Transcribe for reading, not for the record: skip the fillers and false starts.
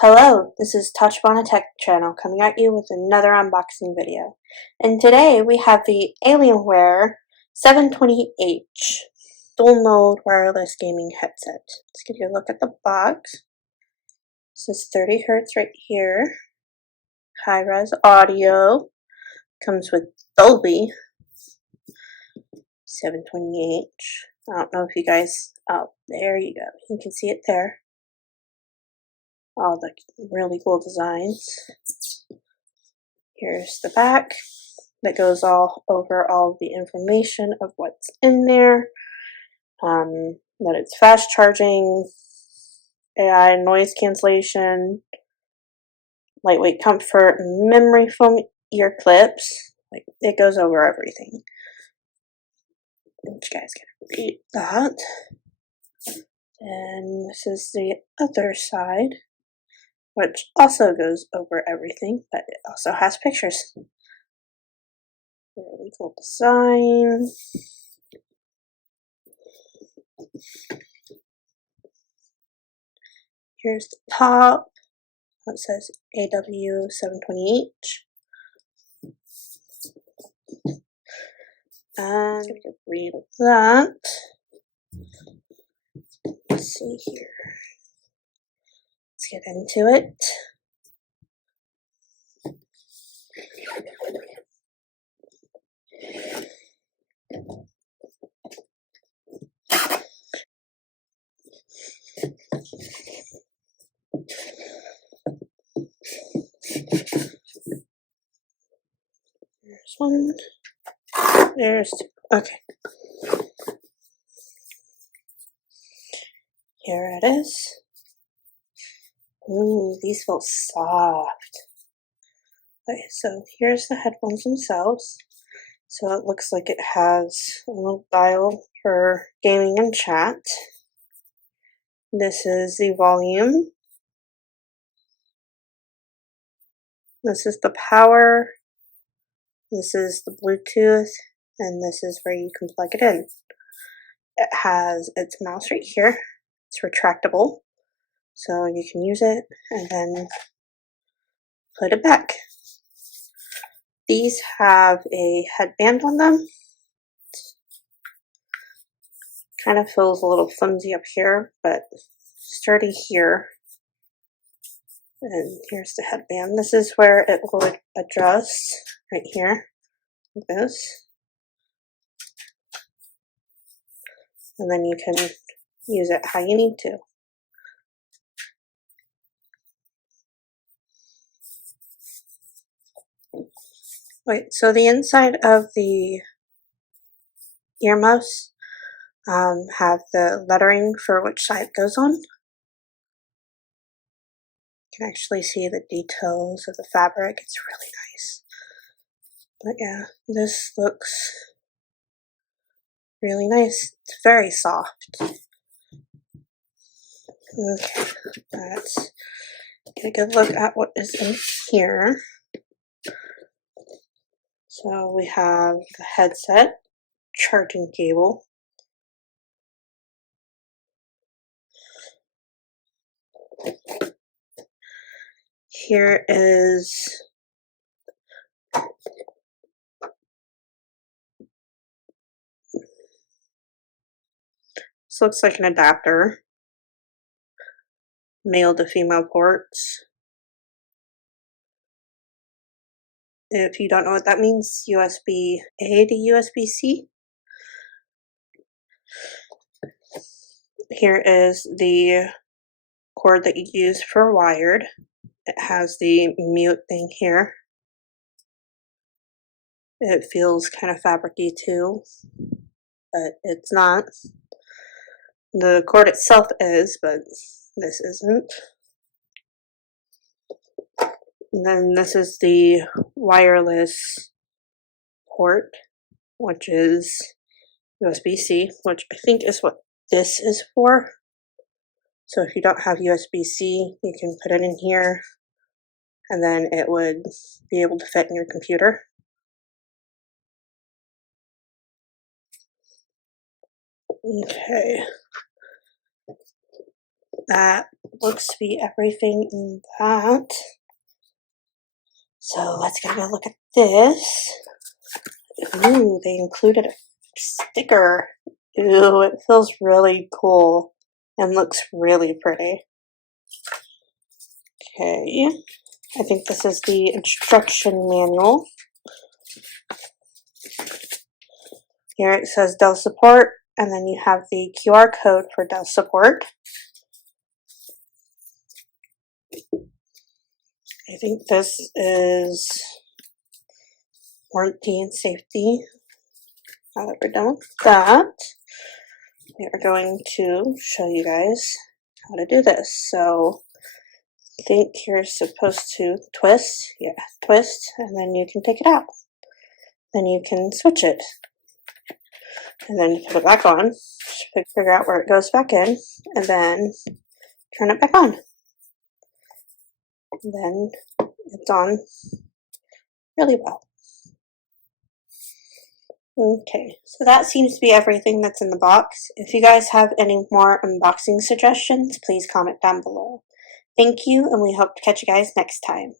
Hello, this is Tachibana Tech Channel coming at you with another unboxing video. And today we have the Alienware 720H dual mode wireless gaming headset. Let's give you a look at the box. This is 30 Hz right here. High-res audio. Comes with Dolby 720H. I don't know if you guys, oh, there you go. You can see it there. All the really cool designs. Here's the back that goes all over all the information of what's in there. That it's fast charging, AI noise cancellation, lightweight comfort, memory foam ear clips. Like, it goes over everything. You guys can read that. And this is the other side, which also goes over everything, but it also has pictures. Really cool design. Here's the top. It says AW720H. And I'm going to read that. Let's see here. Let's get into it. There's one. There's two. Okay. Here it is. Ooh, these feel soft. Okay, so here's the headphones themselves. So it looks like it has a little dial for gaming and chat. This is the volume. This is the power. This is the Bluetooth. And this is where you can plug it in. It has its mouse right here. It's retractable. So you can use it and then put it back. These have a headband on them. Kind of feels a little flimsy up here, but sturdy here. And here's the headband. This is where it would adjust, right here, like this. And then you can use it how you need to. Wait, so the inside of the earmuffs have the lettering for which side it goes on. You can actually see the details of the fabric. It's really nice. But yeah, this looks really nice. It's very soft. Okay, let's get a good look at what is in here. So we have the headset, charging cable, here is this looks like an adapter, male to female ports. If you don't know what that means, USB-A to USB-C. Here is the cord that you use for wired. It has the mute thing here. It feels kind of fabricy too, but it's not. The cord itself is, but this isn't. And then this is the wireless port, which is USB-C, which I think is what this is for. So if you don't have USB-C, you can put it in here, and then it would be able to fit in your computer. Okay. that looks to be everything in that. So let's get a look at this. Ooh, they included a sticker. Ooh, it feels really cool and looks really pretty. Okay, I think this is the instruction manual. Here it says Dell support, and then you have the QR code for Dell support. I think this is warranty and safety. Now that we're done with that, we are going to show you guys how to do this. So I think you're supposed to twist, twist, and then you can take it out. Then you can switch it. And then put it back on, figure out where it goes back in, and then turn it back on. And then it's on really well. Okay, so that seems to be everything that's in the box. If you guys have any more unboxing suggestions, please comment down below. Thank you, and we hope to catch you guys next time.